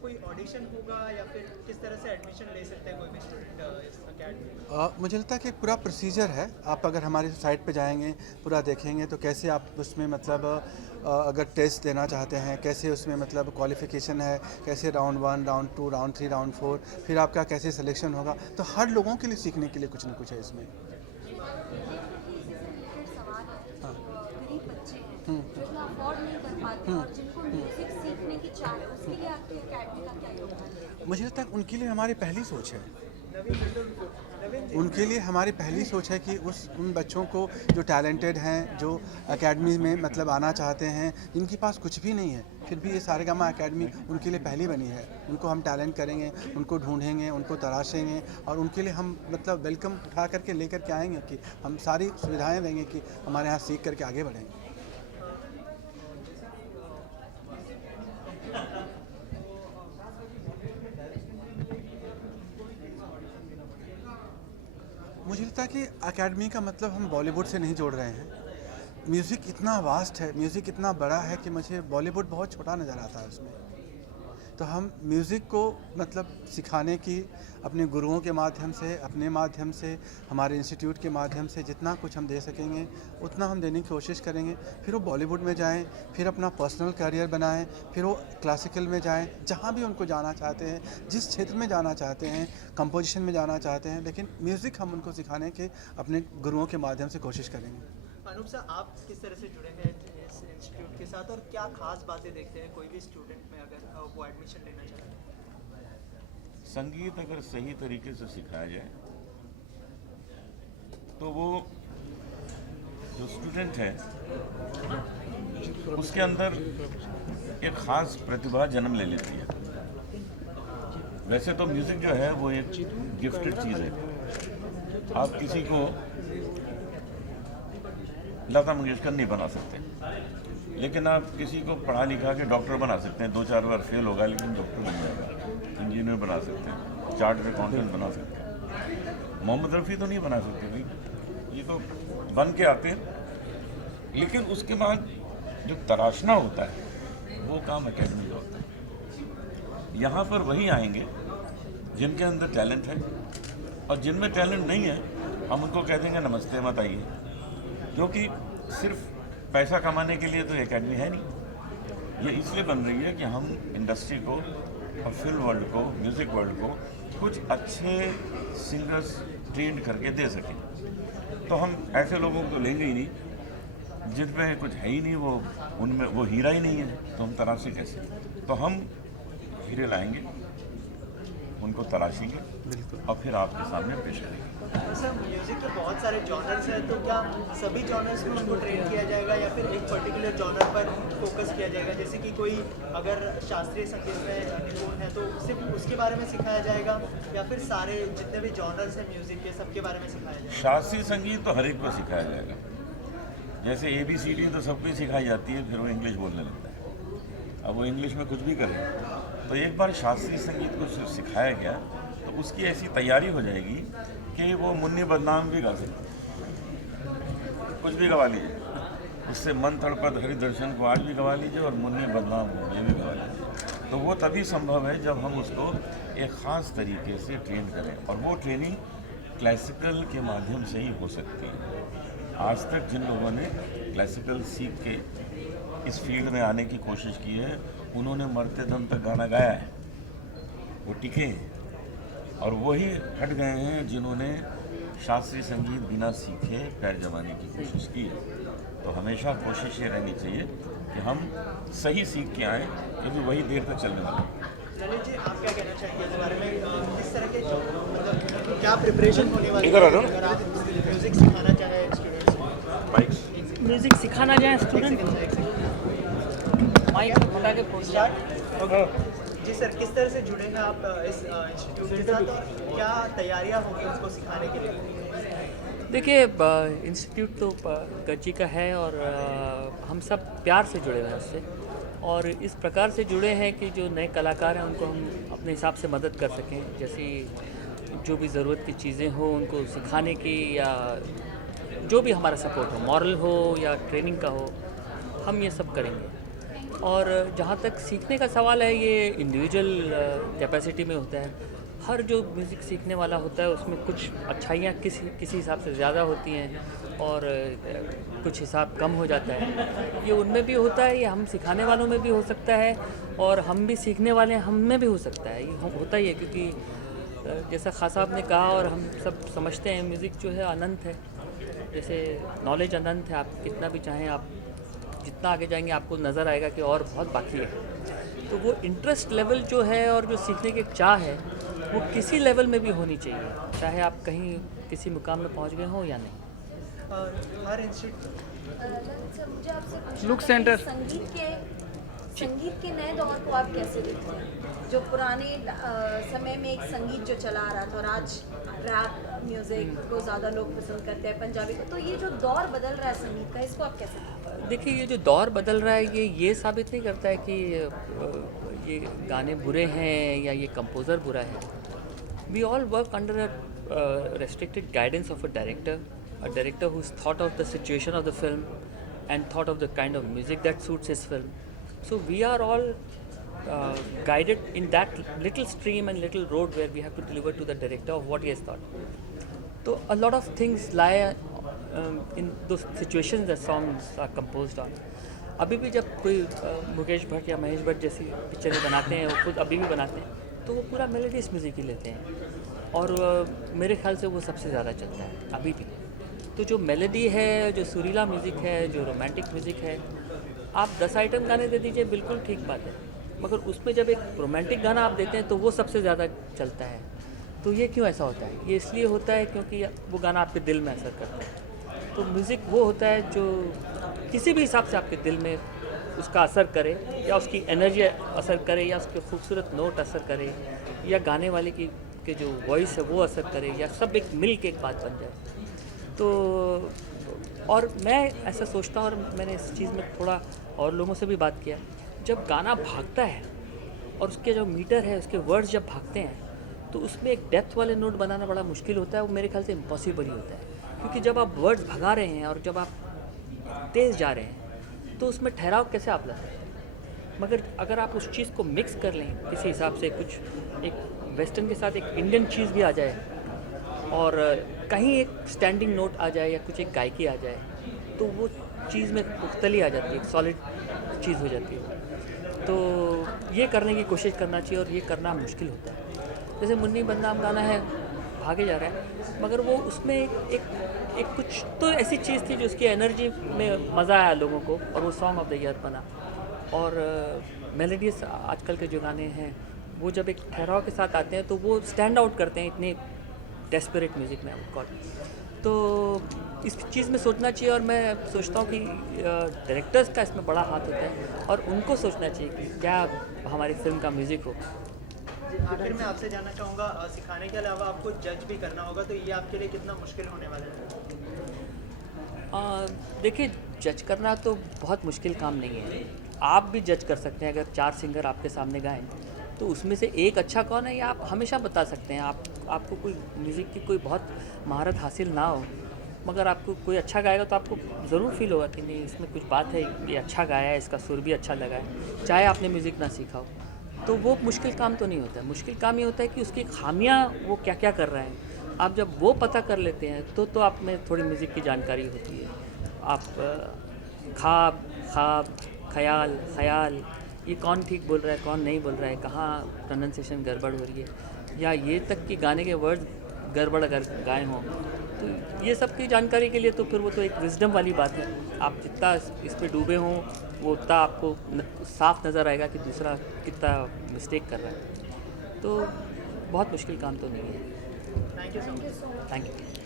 कोई ऑडिशन होगा या फिर किस तरह से एडमिशन ले सकते हैं कोई भी स्टूडेंट इस अकेडमी? मुझे लगता है कि एक पूरा प्रोसीजर है। आप अगर हमारी साइट पे जाएंगे, पूरा देखेंगे तो कैसे आप उसमें मतलब अगर टेस्ट देना चाहते हैं, कैसे उसमें मतलब क्वालिफ़िकेशन है, कैसे राउंड 1, राउंड 2, राउंड 3, राउंड 4, फिर आपका कैसे सिलेक्शन होगा, तो हर लोगों के लिए सीखने के लिए कुछ ना कुछ है इसमें। जो अफोर्ड नहीं कर पाते और जिनको म्यूजिक सीखने की चाह है, उसके लिए आपकी एकेडमी का क्या योगदान है? मुझे लगता है उनके लिए हमारी पहली सोच है, उनके लिए हमारी पहली सोच है कि उन बच्चों को जो टैलेंटेड हैं, जो एकेडमी में मतलब आना चाहते हैं, जिनके पास कुछ भी नहीं है, फिर भी ये सारेगामा एकेडमी उनके लिए पहली बनी है। उनको हम टैलेंट करेंगे, उनको ढूंढेंगे, उनको तराशेंगे और उनके लिए हम मतलब वेलकम उठा करके लेकर के आएंगे कि हम सारी सुविधाएँ देंगे कि हमारे यहाँ सीख करके आगे बढ़ेंगे। मुझे लगता है कि एकेडमी का मतलब हम बॉलीवुड से नहीं जोड़ रहे हैं। म्यूज़िक इतना वास्ट है, म्यूज़िक इतना बड़ा है कि मुझे बॉलीवुड बहुत छोटा नज़र आता है उसमें। तो हम म्यूज़िक को मतलब सिखाने की अपने गुरुओं के माध्यम से, अपने माध्यम से, हमारे इंस्टीट्यूट के माध्यम से जितना कुछ हम दे सकेंगे उतना हम देने की कोशिश करेंगे। फिर वो बॉलीवुड में जाएं, फिर अपना पर्सनल करियर बनाएं, फिर वो क्लासिकल में जाएं, जहाँ भी उनको जाना चाहते हैं, जिस क्षेत्र में जाना चाहते हैं, कंपोजिशन में जाना चाहते हैं, लेकिन म्यूज़िक हम उनको सिखाने के अपने गुरुओं के माध्यम से कोशिश करेंगे। अनूप सर, आप किस तरह से जुड़े हैं इस इंस्टीट्यूट के साथ और क्या खास बातें देखते हैं कोई भी स्टूडेंट में अगर वो एडमिशन लेना चाहते हैं? संगीत अगर सही तरीके से सिखाया जाए तो वो जो स्टूडेंट है उसके अंदर एक ख़ास प्रतिभा जन्म ले लेती है। वैसे तो म्यूज़िक जो है वो एक गिफ्टेड चीज़ है। आप किसी को लता मंगेशकर नहीं बना सकते, लेकिन आप किसी को पढ़ा लिखा के डॉक्टर बना सकते हैं। 2-4 बार फेल होगा लेकिन डॉक्टर बन जाएगा। इंजीनियर बना सकते हैं, चार्टर्ड अकाउंटेंट बना सकते हैं। मोहम्मद रफ़ी तो नहीं बना सकते भाई, ये तो बन के आते हैं। लेकिन उसके बाद जो तराशना होता है वो काम एकेडमी का होता है। यहाँ पर वही आएंगे जिनके अंदर टैलेंट है, और जिनमें टैलेंट नहीं है हम उनको कह देंगे नमस्ते मत आइए, क्योंकि सिर्फ पैसा कमाने के लिए तो एकेडमी है नहीं। ये इसलिए बन रही है कि हम इंडस्ट्री को और फिल्म वर्ल्ड को, म्यूज़िक वर्ल्ड को कुछ अच्छे सिंगर्स ट्रेंड करके दे सकें। तो हम ऐसे लोगों को लेंगे ही नहीं जिनमें कुछ है ही नहीं, वो उनमें वो हीरा ही नहीं है, तो हम तराशें कैसे? तो हम हीरे लाएंगे, उनको तराशेंगे और फिर आपके सामने पेश करेंगे। सर, म्यूजिक के बहुत सारे जॉनर्स हैं, तो क्या सभी जॉनर्स में उनको ट्रेन किया जाएगा या फिर एक पर्टिकुलर जॉनर पर फोकस किया जाएगा? जैसे कि कोई अगर शास्त्रीय संगीत में निपुण है तो सिर्फ उसके बारे में सिखाया जाएगा या फिर सारे जितने भी जॉनर्स हैं म्यूजिक के सबके बारे में सिखाया जाएगा? शास्त्रीय संगीत तो हर एक को सिखाया जाएगा। जैसे ABCD तो सबको ही सिखाई जाती है, फिर वो इंग्लिश बोलने लगता है। अब वो इंग्लिश में कुछ भी करे, तो एक बार शास्त्रीय संगीत को सिखाया गया तो उसकी ऐसी तैयारी हो जाएगी कि वो मुन्नी बदनाम भी गा सकते, कुछ भी गवा लीजिए, उससे मन तड़पत हरि दर्शन को आज भी गवा लीजिए और मुन्नी बदनाम हो ये भी गवा लीजिए। तो वो तभी संभव है जब हम उसको एक ख़ास तरीके से ट्रेन करें, और वो ट्रेनिंग क्लासिकल के माध्यम से ही हो सकती है। आज तक जिन लोगों ने क्लासिकल सीख के इस फील्ड में आने की कोशिश की है, उन्होंने मरते दम तक गाना गाया है, वो टिके हैं। और वही हट गए हैं जिन्होंने शास्त्रीय संगीत बिना सीखे पैर जमाने की कोशिश की है। तो हमेशा कोशिश ये रहनी चाहिए कि हम सही सीख के आएँ, क्योंकि वही देर तक चलने वाला है। ललित जी, आप क्या कहना चाहेंगे इस बारे में? किस तरह के मतलब क्या प्रिपरेशन होने वाली इधर आ जाओ। अगर आप म्यूजिक सिखाना चाहें स्टूडेंट्स को? म्यूजिक सिखाना जाए स्टूडेंट माइक हटा के पूछ जी सर, किस तरह से जुड़े हैं आप इस इंस्टीट्यूट के साथ और क्या तैयारियां होंगी उसको सिखाने के लिए? देखिए, इंस्टीट्यूट तो गज्जी का है और हम सब प्यार से जुड़े हुए हैं उससे, और इस प्रकार से जुड़े हैं कि जो नए कलाकार हैं उनको हम अपने हिसाब से मदद कर सकें। जैसी जो भी ज़रूरत की चीज़ें हो उनको सिखाने की, या जो भी हमारा सपोर्ट हो, मॉरल हो या ट्रेनिंग का हो, हम ये सब करेंगे। और जहाँ तक सीखने का सवाल है, ये इंडिविजुअल कैपेसिटी में होता है। हर जो म्यूज़िक सीखने वाला होता है उसमें कुछ अच्छाइयाँ किसी हिसाब से ज़्यादा होती हैं और कुछ हिसाब कम हो जाता है। ये उनमें भी होता है, ये हम सिखाने वालों में भी हो सकता है, और हम भी सीखने वाले हम में भी हो सकता है। ये होता ही है, क्योंकि जैसा खास साहब ने कहा और हम सब समझते हैं, म्यूज़िक जो है अनंत है। जैसे नॉलेज अनंत है, आप कितना भी चाहें, आप जितना आगे जाएंगे आपको नज़र आएगा कि और बहुत बाकी है। तो वो इंटरेस्ट लेवल जो है और जो सीखने की चाह है, वो किसी लेवल में भी होनी चाहिए, चाहे आप कहीं किसी मुकाम में पहुंच गए हों या नहीं। हर इंस्टीट्यूट मुझे आपसे पूछना लुक था सेंटर। कि संगीत के नए दौर को आप कैसे देखते हैं? जो पुराने समय में एक संगीत जो चला आ रहा था और आज रैप म्यूज़िक को ज़्यादा लोग पसंद करते हैं, पंजाबी को, तो ये जो दौर बदल रहा है संगीत का, इसको आप कैसे देखते हैं? देखिए, ये जो दौर बदल रहा है ये साबित नहीं करता है कि ये गाने बुरे हैं या ये कंपोज़र बुरा है। We all work under a restricted guidance of a director who's thought of the situation of the film and thought of the kind of music that suits his film. So we are all guided in that little stream and little road where we have to deliver to the director of what he has thought. So a lot of things lie in those situations that songs are composed on. अभी भी जब कोई मुकेश भट्ट या महेश भट्ट जैसी पिक्चरें बनाते हैं, वो खुद अभी भी बनाते हैं, तो वो पूरा मेलोडियस म्यूज़िक ही लेते हैं, और मेरे ख्याल से वो सबसे ज़्यादा चलता है अभी भी। तो जो मेलोडी है, जो सुरीला म्यूज़िक है, जो रोमांटिक म्यूज़िक है, आप 10 आइटम गाने दे दीजिए, बिल्कुल ठीक बात है, मगर उसमें जब एक रोमांटिक गाना आप देते हैं तो वो सबसे ज़्यादा चलता है। तो ये क्यों ऐसा होता है? ये इसलिए होता है क्योंकि वो गाना आपके दिल में असर करता है। तो म्यूज़िक वो होता है जो किसी भी हिसाब से आपके दिल में उसका असर करे, या उसकी एनर्जी असर करे, या उसके खूबसूरत नोट असर करे, या गाने वाले की के जो वॉइस है वो असर करे, या सब एक मिल के एक बात बन जाए। तो और मैं ऐसा सोचता हूँ, और मैंने इस चीज़ में थोड़ा और लोगों से भी बात किया, जब गाना भागता है और उसके जो मीटर है, उसके वर्ड्स जब भागते हैं, तो उसमें एक डेप्थ वाले नोट बनाना बड़ा मुश्किल होता है। वो मेरे ख्याल से इम्पॉसिबल ही होता है, क्योंकि जब आप वर्ड्स भगा रहे हैं और जब आप तेज़ जा रहे हैं तो उसमें ठहराव कैसे आप लाते हैं। मगर अगर आप उस चीज़ को मिक्स कर लें किसी हिसाब से, कुछ एक वेस्टर्न के साथ एक इंडियन चीज़ भी आ जाए, और कहीं एक स्टैंडिंग नोट आ जाए या कुछ एक गायकी आ जाए, तो वो चीज़ में पुख्तली आ जाती है, एक सॉलिड चीज़ हो जाती है। तो ये करने की कोशिश करना चाहिए, और ये करना मुश्किल होता है। जैसे मुन्नी बदनाम गाना है, भागे जा रहा है, मगर वो उसमें एक कुछ तो ऐसी चीज़ थी जो उसकी एनर्जी में मज़ा आया लोगों को, और वो सॉन्ग ऑफ द ईयर बना। और मेलोडियस आजकल के जो गाने हैं, वो जब एक ठहराव के साथ आते हैं तो वो स्टैंड आउट करते हैं, इतने डेस्परेट म्यूज़िक में कॉल। तो इस चीज़ में सोचना चाहिए, और मैं सोचता हूँ कि डायरेक्टर्स का इसमें बड़ा हाथ होता है, और उनको सोचना चाहिए कि क्या हमारी फिल्म का म्यूज़िक हो। आखिर में आपसे जानना चाहूँगा, सिखाने के अलावा आपको जज भी करना होगा, तो ये आपके लिए कितना मुश्किल होने वाला है? देखिए, जज करना तो बहुत मुश्किल काम नहीं है। आप भी जज कर सकते हैं। अगर 4 सिंगर आपके सामने गाएं तो उसमें से एक अच्छा कौन है, ये आप हमेशा बता सकते हैं। आपको कोई म्यूज़िक की कोई बहुत महारत हासिल ना हो, मगर आपको कोई अच्छा गाएगा तो आपको ज़रूर फील होगा कि नहीं, इसमें कुछ बात है, ये अच्छा गाया है, इसका सुर भी अच्छा लगा है, चाहे आपने म्यूज़िक ना सीखा हो। तो वो मुश्किल काम तो नहीं होता है। मुश्किल काम ये होता है कि उसकी खामियां वो क्या क्या कर रहा है। आप जब वो पता कर लेते हैं तो आप में थोड़ी म्यूज़िक की जानकारी होती है। आप ख्वाब, ख्याल, ख़याल, ये कौन ठीक बोल रहा है, कौन नहीं बोल रहा है, कहाँ प्रोनंसिएशन गड़बड़ हो रही है, या ये तक कि गाने के वर्ड गड़बड़ अगर गाए हों, तो ये सब की जानकारी के लिए तो फिर वो तो एक विजडम वाली बात है। आप जितना इस पे डूबे हों वो उतना आपको साफ नज़र आएगा कि दूसरा कितना मिस्टेक कर रहा है। तो बहुत मुश्किल काम तो नहीं है। Thank you so much. Thank you.